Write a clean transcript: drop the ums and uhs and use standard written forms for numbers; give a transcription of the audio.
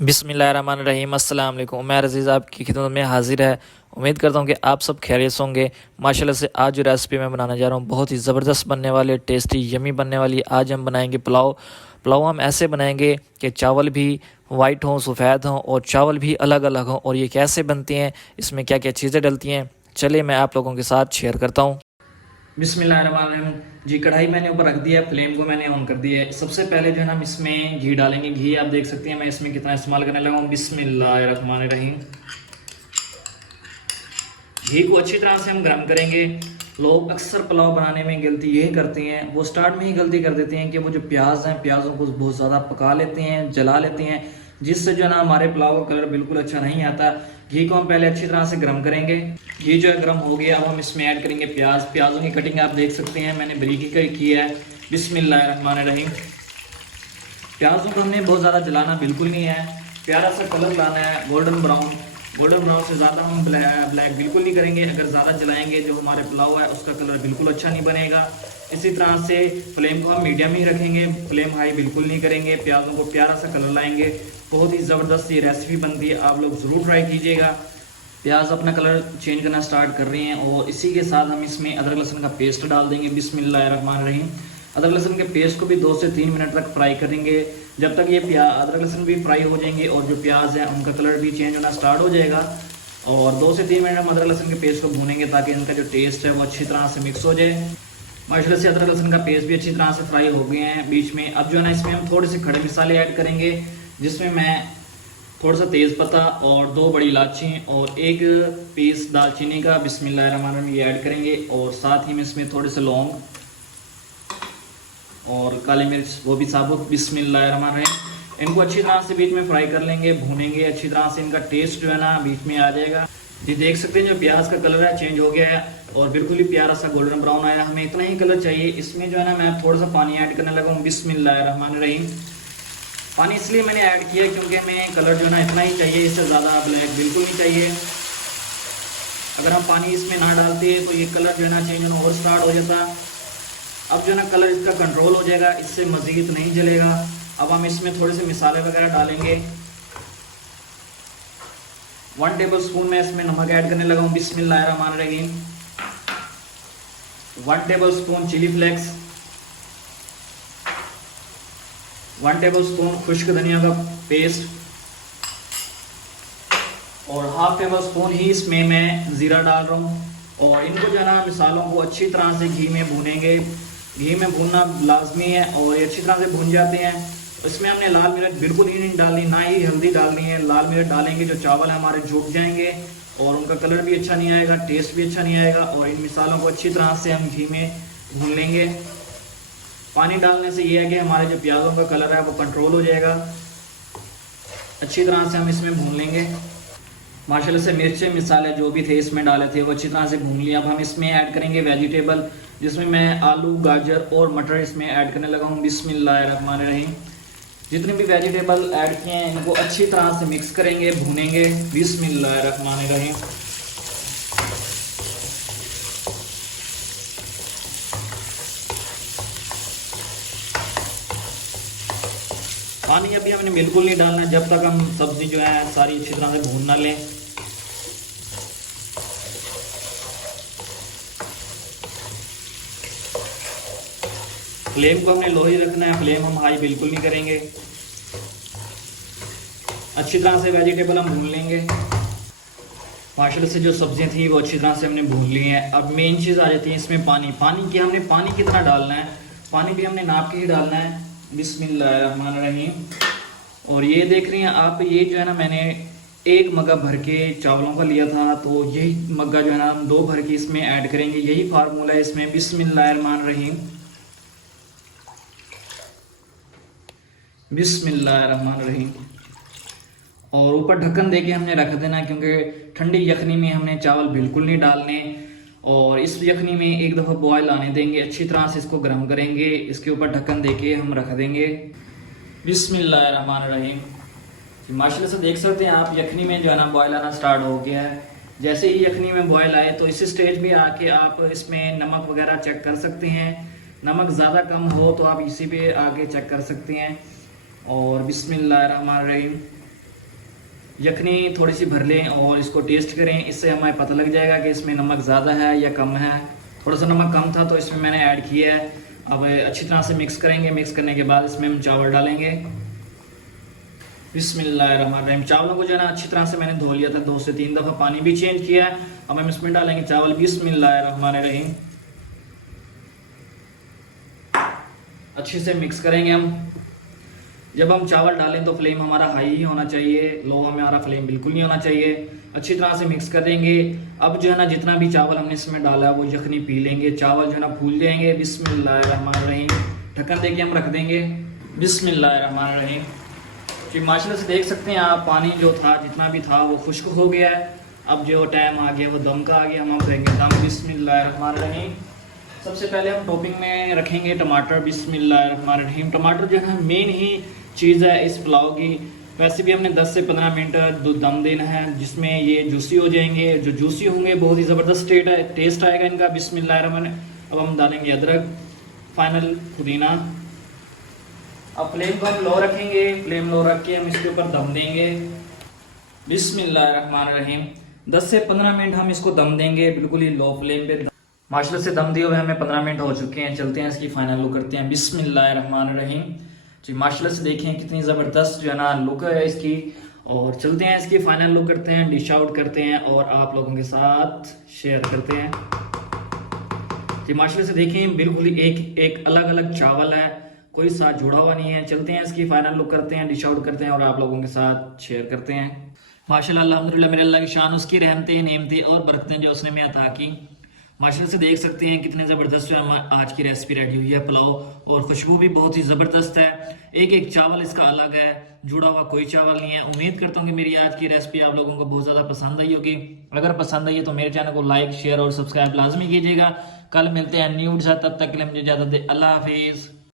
बिस्मिल्लाहिर्रहमानिर्रहीम। अस्सलाम वालेकुम। उमैर अज़ीज़ आपकी खिदमत में हाजिर है। उम्मीद करता हूँ कि आप सब खैरियत से होंगे। माशाल्लाह से आज जो रेसिपी मैं बनाने जा रहा हूँ बहुत ही ज़बरदस्त बनने वाली है, टेस्टी यमी बनने वाली है। आज हम बनाएंगे पुलाव। पुलाव हम ऐसे बनाएंगे कि चावल भी वाइट हों, सफ़ेद हों और चावल भी अलग अलग हों। और ये कैसे बनती हैं, इसमें क्या क्या चीज़ें डलती हैं, चलिए मैं आप लोगों के साथ शेयर करता हूँ। बिस्मिल्लाहिर्रहमानिर्रहीम। जी, कढ़ाई मैंने ऊपर रख दिया है, फ्लेम को मैंने ऑन कर दिया है। सबसे पहले जो है ना हम इसमें घी डालेंगे। घी आप देख सकते हैं मैं इसमें कितना इस्तेमाल करने लगा हूँ। बिस्मिल्लाहिर्रहमानिर्रहीम। घी को अच्छी तरह से हम गर्म करेंगे। लोग अक्सर पुलाव बनाने में गलती यही करते हैं, वो स्टार्ट में ही गलती कर देते हैं कि वो जो प्याज हैं प्याज़ों को बहुत ज़्यादा पका लेते हैं, जला लेते हैं, जिससे जो है ना हमारे पुलाव का कलर बिल्कुल अच्छा नहीं आता। घी को हम पहले अच्छी तरह से गर्म करेंगे। घी जो है गर्म हो गया, अब हम इसमें ऐड करेंगे प्याज। प्याज़ों की कटिंग आप देख सकते हैं मैंने बारीकी की है। बिस्मिल्लाहिर्रहमानिर्रहीम। प्याज़ों को हमने बहुत ज़्यादा जलाना बिल्कुल नहीं है, प्यारा सा कलर लाना है, गोल्डन ब्राउन। गोल्डन ब्राउन से ज़्यादा हम ब्लैक बिल्कुल नहीं करेंगे। अगर ज़्यादा जलाएंगे जो हमारे पुलाव है उसका कलर बिल्कुल अच्छा नहीं बनेगा। इसी तरह से फ्लेम को हम मीडियम ही रखेंगे, फ्लेम हाई बिल्कुल नहीं करेंगे। प्याज़ों को प्यारा सा कलर लाएंगे। बहुत ही ज़बरदस्त ये रेसिपी बनती है, आप लोग ज़रूर ट्राई कीजिएगा। प्याज अपना कलर चेंज करना स्टार्ट कर रहे हैं और इसी के साथ हम इसमें अदरक लहसुन का पेस्ट डाल देंगे। बिस्मिल्लाहिर्रहमानिर्रहीम। अदरक लहसुन के पेस्ट को भी 2 से 3 मिनट तक फ्राई करेंगे, जब तक ये अदरक लहसुन भी फ्राई हो जाएंगे और जो प्याज है उनका कलर भी चेंज होना स्टार्ट हो जाएगा। और 2 से 3 मिनट हम अदरक लहसुन के पेस्ट को भूनेंगे ताकि इनका जो टेस्ट है वो अच्छी तरह से मिक्स हो जाए। माशाल्लाह से अदरक लहसुन का पेस्ट भी अच्छी तरह से फ्राई हो गए हैं बीच में। अब जो है ना इसमें हम थोड़े से खड़े मसाले ऐड करेंगे, जिसमें मैं थोड़ा सा तेज़ पत्ता और 2 बड़ी इलायची और 1 पीस दालचीनी का बिस्मिल्लाहिर्रहमानिर्रहीम ये ऐड करेंगे। और साथ ही में इसमें थोड़े से लौंग और काली मिर्च वो भी साबुत। बिस्मिल्लाहिर्रहमानिर्रहीम। इनको अच्छी तरह से बीच में फ्राई कर लेंगे, भूनेंगे अच्छी तरह से, इनका टेस्ट जो है ना बीच में आ जाएगा। ये देख सकते हैं जो प्याज का कलर है चेंज हो गया है और बिल्कुल ही प्यारा सा गोल्डन ब्राउन आया। हमें इतना ही कलर चाहिए। इसमें जो है ना मैं थोड़ा सा पानी ऐड करने लगा हूँ। बिस्मिल्लाहिर्रहमानिर्रहीम। पानी इसलिए मैंने ऐड किया क्योंकि हमें कलर जो है ना इतना ही चाहिए, इससे ज़्यादा ब्लैक बिल्कुल नहीं चाहिए। अगर हम पानी इसमें ना डालते तो ये कलर जो है ना चेंज होना और स्टार्ट हो जाता। अब जो है ना कलर इसका कंट्रोल हो जाएगा, इससे मज़ीद नहीं जलेगा। अब हम इसमें थोड़े से मसाले वगैरह डालेंगे। 1 टेबल स्पून मैं इसमें नमक ऐड करने लगा हूँ। बिस्मिल्लाहिर्रहमानिर्रहीम। 1 tablespoon chilli flakes, 1 tablespoon खुश्क धनिया का पेस्ट और 1/2 टेबल स्पून ही इसमें मैं ज़ीरा डाल रहा हूँ। और इनको जो है ना मसालों को अच्छी तरह से घी में भूनेंगे। घी में भूनना लाजमी है और ये अच्छी तरह से भून जाते हैं। इसमें हमने लाल मिर्च बिल्कुल ही नहीं डालनी, ना ही हल्दी डालनी है। लाल मिर्च डालेंगे जो चावल हमारे जुट जाएंगे और उनका कलर भी अच्छा नहीं आएगा, टेस्ट भी अच्छा नहीं आएगा। और इन मसालों को अच्छी तरह से हम घी में भून लेंगे। पानी डालने से ये है कि हमारे जो प्याज़ों का कलर है वो कंट्रोल हो जाएगा। अच्छी तरह से हम इसमें भून लेंगे। माशाल्लाह से मिर्चें मसाले जो भी थे इसमें डाले थे वो अच्छी तरह से भून लिया। अब हम इसमें ऐड करेंगे वेजिटेबल, जिसमें मैं आलू, गाजर और मटर इसमें ऐड करने लगा हूँ। बिस्मिल्लाहिर्रहमानिर्रहीम। जितने भी वेजिटेबल ऐड किए हैं इनको अच्छी तरह से मिक्स करेंगे, भूनेंगे। बिस्मिल्लाहिर्रहमानिर्रहीम। पानी अभी हमने बिल्कुल नहीं डालना है जब तक हम सब्जी जो है सारी अच्छी तरह से भून ना लें। फ्लेम को हमने लो ही रखना है, फ्लेम हम हाई बिल्कुल नहीं करेंगे। अच्छी तरह से वेजिटेबल हम भून लेंगे। माशाल्लाह से जो सब्जियां थी वो अच्छी तरह से हमने भून ली हैं। अब मेन चीज़ आ जाती है इसमें पानी। हमने पानी कितना डालना है, पानी भी हमने नाप के ही डालना है। बिस्मिल्लाहिर्रहमानिर्रहीम। और ये देख रही हैं आप, ये जो है ना मैंने 1 मग्गा भर के चावलों का लिया था, तो यही मग्गा जो है ना हम 2 भर के इसमें ऐड करेंगे। यही फार्मूला है इसमें। बिस्मिल्लाहिर्रहमानिर्रहीम। बिस्मिल्लाहिर्रहमानिर्रहीम। और ऊपर ढक्कन देके हमने रख देना है क्योंकि ठंडी यखनी में हमने चावल बिल्कुल नहीं डालने। और इस यखनी में एक दफ़ा बॉयल आने देंगे, अच्छी तरह से इसको गर्म करेंगे। इसके ऊपर ढक्कन देके हम रख देंगे। बिस्मिल्लाहिर्रहमानिर्रहीम। माशाल्लाह से देख सकते हैं आप यखनी में जो है ना बॉयल आना स्टार्ट हो गया है। जैसे ही यखनी में बॉयल आए तो इस स्टेज में आके आप इसमें नमक वगैरह चेक कर सकते हैं। नमक ज़्यादा कम हो तो आप इसी पे आके चेक कर सकते हैं। और बिस्मिल्लाहिर्रहमानिर्रहीम। यखनी थोड़ी सी भर लें और इसको टेस्ट करें, इससे हमें पता लग जाएगा कि इसमें नमक ज़्यादा है या कम है। थोड़ा सा नमक कम था तो इसमें मैंने ऐड किया है। अब अच्छी तरह से मिक्स करेंगे। मिक्स करने के बाद इसमें हम चावल डालेंगे। बिस्मिल्लाहिर्रहमानिर्रहीम। चावलों को जो है ना अच्छी तरह से मैंने धो लिया था, 2 से 3 दफ़ा पानी भी चेंज किया है। अब हम इसमें डालेंगे चावल। बिस्मिल्लाहिर्रहमानिर्रहीम। अच्छे से मिक्स करेंगे हम। जब हम चावल डालें तो फ्लेम हमारा हाई ही होना चाहिए, लो हमारा फ्लेम बिल्कुल नहीं होना चाहिए। अच्छी तरह से मिक्स कर देंगे। अब जो है ना जितना भी चावल हमने इसमें डाला है वो यखनी पी लेंगे, चावल जो है ना फूल जाएंगे। बिस्मिल्लाहिर्रहमानिर्रहीम। ढक्कन देके हम रख देंगे। बिस्मिल्लाहिर्रहमानिर्रहीम। जी माशाल्लाह से देख सकते हैं आप, पानी जो था जितना भी था वो खुश्क हो गया है। अब जो टाइम आ गया वो दम का आ गया, हम देंगे दम। बिस्मिल्लाहिर्रहमानिर्रहीम। सबसे पहले हम टॉपिंग में रखेंगे टमाटर। बिस्मिल्लाहिर्रहमानिर्रहीम। टमाटर जो है मेन ही चीज़ है इस पुलाव की। वैसे भी हमने 10 से 15 मिनट दम देना है, जिसमें ये जूसी हो जाएंगे। जो जूसी होंगे बहुत ही ज़बरदस्त टेस्ट आएगा इनका। बिस्मिल्लाहिर्रहमानिर्रहीम। अब हम डालेंगे अदरक, फाइनल पुदीना। अब फ्लेम को हम लो रखेंगे। फ्लेम लो रख के हम इसके ऊपर दम देंगे। बिस्मिल्लाहिर्रहमानिर्रहीम। 10 से 15 मिनट हम इसको दम देंगे, बिल्कुल ही लो फ्लेम पे। माशाल्लाह से दम दिए हुए हमें 15 मिनट हो चुके हैं। चलते हैं इसकी फाइनल लुक करते हैं। बिस्मिल्लाहिर्रहमानिर्रहीम। जी माशाल्लाह से देखें कितनी ज़बरदस्त जो है ना लुक है इसकी। और चलते हैं इसकी फाइनल लुक करते हैं, डिश आउट करते हैं और आप लोगों के साथ शेयर करते हैं। जी माशाल्लाह से देखें बिल्कुल ही एक अलग अलग चावल है, कोई साथ जुड़ा हुआ नहीं है। चलते हैं इसकी फाइनल लुक करते हैं, डिश आउट करते हैं और आप लोगों के साथ शेयर करते हैं। माशाल्लाह अल्हम्दुलिल्लाह, मेरे अल्लाह की शान, उसकी रहमतें नेमतें और बरकतें जो उसने में अता की। माशाल्लाह से देख सकते हैं कितने ज़बरदस्त जो आज की रेसिपी रेडी हुई है पुलाव, और खुशबू भी बहुत ही ज़बरदस्त है। एक चावल इसका अलग है, जुड़ा हुआ कोई चावल नहीं है। उम्मीद करता हूँ कि मेरी आज की रेसिपी आप लोगों को बहुत ज़्यादा पसंद आई होगी। अगर पसंद आई है तो मेरे चैनल को लाइक, शेयर और सब्सक्राइब लाजमी कीजिएगा। कल मिलते हैं न्यू डिश, तब तक के लिए मुझे इजाज़त दे। अल्लाह हाफिज़।